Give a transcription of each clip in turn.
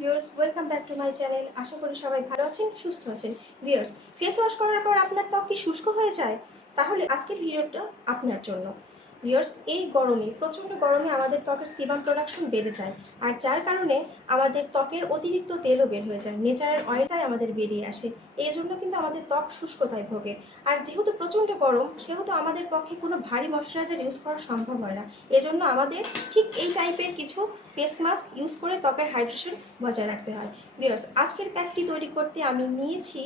Viewers, welcome back to my channel. আশা করি সবাই ভালো আছেন, সুস্থ আছেন। ভিউয়ার্স, ফেস ওয়াশ করার পর আপনার ত্বক কি শুষ্ক হয়ে যায়? তাহলে আজকের ভিডিওটা আপনার জন্য। ভিউয়ার্স, এই গরমে, প্রচণ্ড গরমে আমাদের ত্বকের সিবাম প্রোডাকশন বেড়ে যায়, আর যার কারণে আমাদের ত্বকের অতিরিক্ত তেলও বের হয়ে যায়, ন্যাচারাল অয়েলটাই আমাদের বেরিয়ে আসে। এই জন্য কিন্তু আমাদের ত্বক শুষ্কতায় ভোগে। আর যেহেতু প্রচণ্ড গরম, সেহেতু আমাদের পক্ষে কোনো ভারী ময়শ্চারাইজার ইউজ করা সম্ভব হয় না। এজন্য আমাদের ঠিক এই টাইপের কিছু ফেস মাস্ক ইউজ করে ত্বকের হাইড্রেশন বজায় রাখতে হয়। ভিউয়ার্স, আজকের প্যাকটি তৈরি করতে আমি নিয়েছি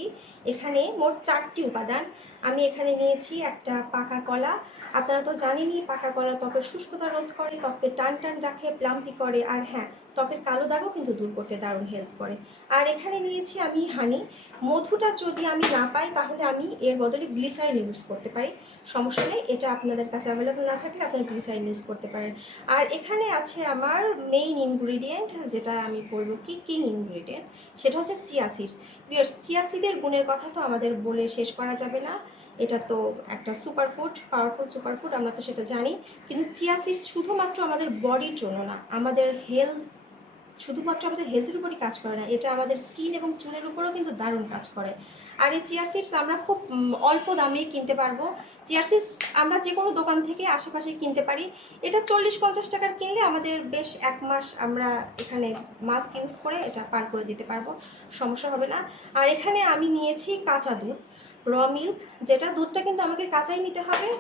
এখানে মোট 4টি উপাদান। আমি এখানে নিয়েছি একটা পাকা কলা। আপনারা তো জানেনই, পাকা কলা ত্বকের শুষ্কতা রোধ করে, ত্বককে টান টান রাখে, প্লাম্পি করে, আর হ্যাঁ, ত্বকের কালো দাগও কিন্তু দূর করতে দারুণ হেল্প করে। আর এখানে নিয়েছি আমি হানি। মধুটা যদি আমি না পাই তাহলে আমি এর বদলে গ্লিসারিন ইউজ করতে পারি, সমস্যা নেই। এটা আপনাদের কাছে অ্যাভেলেবল না থাকলে আপনারা গ্লিসারিন ইউজ করতে পারেন। আর এখানে আছে আমার মেইন ইনগ্রিডিয়েন্ট, যেটা আমি বলবো কি কিং ইনগ্রিডিয়েন্ট, সেটা হচ্ছে চিয়া সিডস। ভিউয়ার্স, চিয়া সিডের গুণের কথা তো আমাদের বলে শেষ করা যাবে না। এটা তো একটা সুপারফুড, পাওয়ারফুল সুপারফুড, আমরা তো সেটা জানি। কিন্তু চিয়া সিডস শুধুমাত্র আমাদের বডির জন্য না, আমাদের শুধুমাত্র আমাদের হেলথের উপরই কাজ করে না, এটা আমাদের স্কিন এবং চুলের উপরেও কিন্তু দারুণ কাজ করে। আর এই চিয়া সিডস আমরা খুব অল্প দামে কিনতে পারবো। চিয়া সিডস আমরা যে কোনো দোকান থেকে আশেপাশে কিনতে পারি। এটা 40-50 টাকার কিনলে আমাদের বেশ 1 মাস আমরা এখানে মাস্ক ইউজ করে এটা পার করে দিতে পারবো, সমস্যা হবে না। আর এখানে আমি নিয়েছি কাঁচা দুধ, র মিল্ক, যেটা দুধটা কিন্তু আমাকে কাঁচাই নিতে হবে।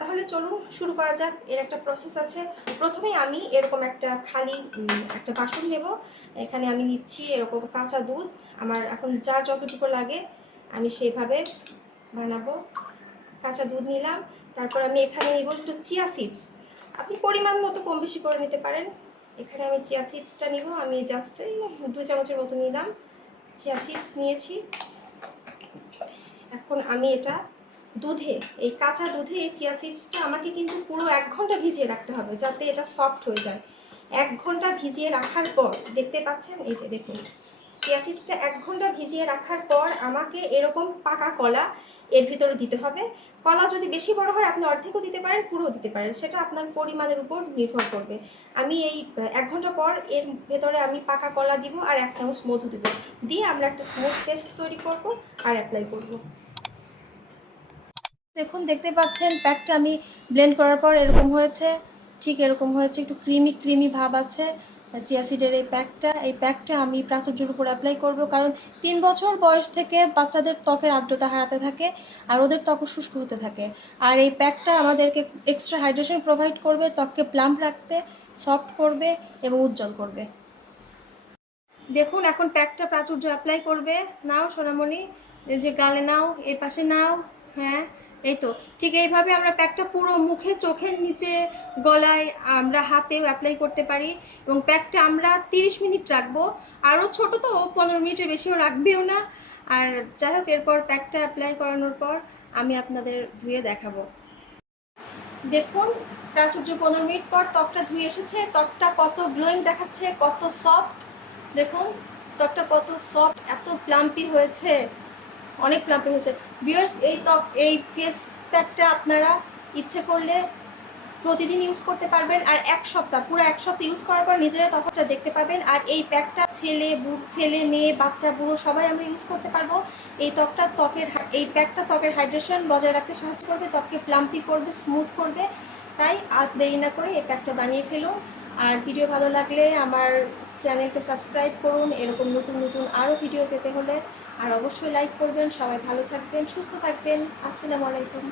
তাহলে চলুন শুরু করা যাক। এর একটা প্রসেস আছে। প্রথমে আমি এরকম একটা খালি একটা বাসন নেব। এখানে আমি নিচ্ছি এরকম কাঁচা দুধ। আমার এখন যার যতটুকু লাগে আমি সেইভাবে বানাবো। কাঁচা দুধ নিলাম। তারপর আমি এখানে নিব একটু চিয়া সিডস। আপনি পরিমাণ মতো কম বেশি করে নিতে পারেন। এখানে আমি চিয়া সিডসটা নিব। আমি জাস্ট 2 চামচের মতো নিলাম চিয়া সিডস নিয়েছি। এখন আমি এটা দুধে, এই কাঁচা দুধে এই চিয়া সিডসটা আমাকে কিন্তু পুরো 1 ঘন্টা ভিজিয়ে রাখতে হবে, যাতে এটা সফট হয়ে যায়। 1 ঘন্টা ভিজিয়ে রাখার পর দেখতে পাচ্ছেন, এই যে দেখুন, চিয়া সিডসটা 1 ঘন্টা ভিজিয়ে রাখার পর আমাকে এরকম পাকা কলা এর ভিতরে দিতে হবে। কলা যদি বেশি বড় হয় আপনি অর্ধেকও দিতে পারেন, পুরো দিতে পারেন, সেটা আপনার পরিমাণের উপর নির্ভর করবে। আমি এই 1 ঘন্টা পর এর ভেতরে আমি পাকা কলা দিব আর 1 চামচ মধু দিব, দিয়ে আমরা একটা স্মুথ পেস্ট তৈরি করব আর অ্যাপ্লাই করব। দেখুন, দেখতে পাচ্ছেন প্যাকটা আমি ব্লেন্ড করার পর এরকম হয়েছে, ঠিক এরকম হয়েছে, একটু ক্রিমি ক্রিমি ভাব আছে চিয়া সিডের এই প্যাকটা আমি প্রাচুর্যের উপর অ্যাপ্লাই করব, কারণ 3 বছর বয়স থেকে বাচ্চাদের ত্বকের আর্দ্রতা হারাতে থাকে আর ওদের ত্বক শুষ্ক হতে থাকে। আর এই প্যাকটা আমাদেরকে এক্সট্রা হাইড্রেশন প্রোভাইড করবে, ত্বককে প্লাম্প রাখবে, সফট করবে এবং উজ্জ্বল করবে। দেখুন, এখন প্যাকটা প্রাচুর্য অ্যাপ্লাই করবে। নাও সোনামণি, যে গালে নাও, এই পাশে নাও, হ্যাঁ এই তো। ঠিক এইভাবে আমরা প্যাকটা পুরো মুখে, চোখের নিচে, গলায়, আমরা হাতেও অ্যাপ্লাই করতে পারি। এবং প্যাকটা আমরা 30 মিনিট রাখবো। আরও ছোট তো 15 মিনিটের বেশিও রাখবেও না। আর যাই হোক, এরপর প্যাকটা অ্যাপ্লাই করানোর পর আমি আপনাদের ধুয়ে দেখাবো। দেখুন, প্রাচুর্য 15 মিনিট পর ত্বকটা ধুয়ে এসেছে। ত্বকটা কত গ্লোয়িং দেখাচ্ছে, কত সফট। দেখুন ত্বকটা কত সফট, এত প্লাম্পি হয়েছে, অনেক প্লাম্পি হয়েছে। ভিউয়ার্স, এই ফেস প্যাকটা আপনারা ইচ্ছে করলে প্রতিদিন ইউজ করতে পারবেন। আর পুরো এক সপ্তাহ ইউজ করার পর নিজেরা তফাৎটা দেখতে পাবেন। আর এই প্যাকটা ছেলে মেয়ে, বাচ্চা, বুড়ো সবাই আমরা ইউজ করতে পারবো। এই প্যাকটা ত্বকের হাইড্রেশন বজায় রাখতে সাহায্য করবে, ত্বককে প্লাম্পি করবে, স্মুথ করবে। তাই আর দেরি না করে এই প্যাকটা বানিয়ে ফেলুন। আর ভিডিও ভালো লাগলে আমার চ্যানেলকে সাবস্ক্রাইব করুন, এরকম নতুন নতুন আরও ভিডিও পেতে হলে। আর অবশ্যই লাইক করবেন। সবাই ভালো থাকবেন, সুস্থ থাকবেন। আসসালামু আলাইকুম।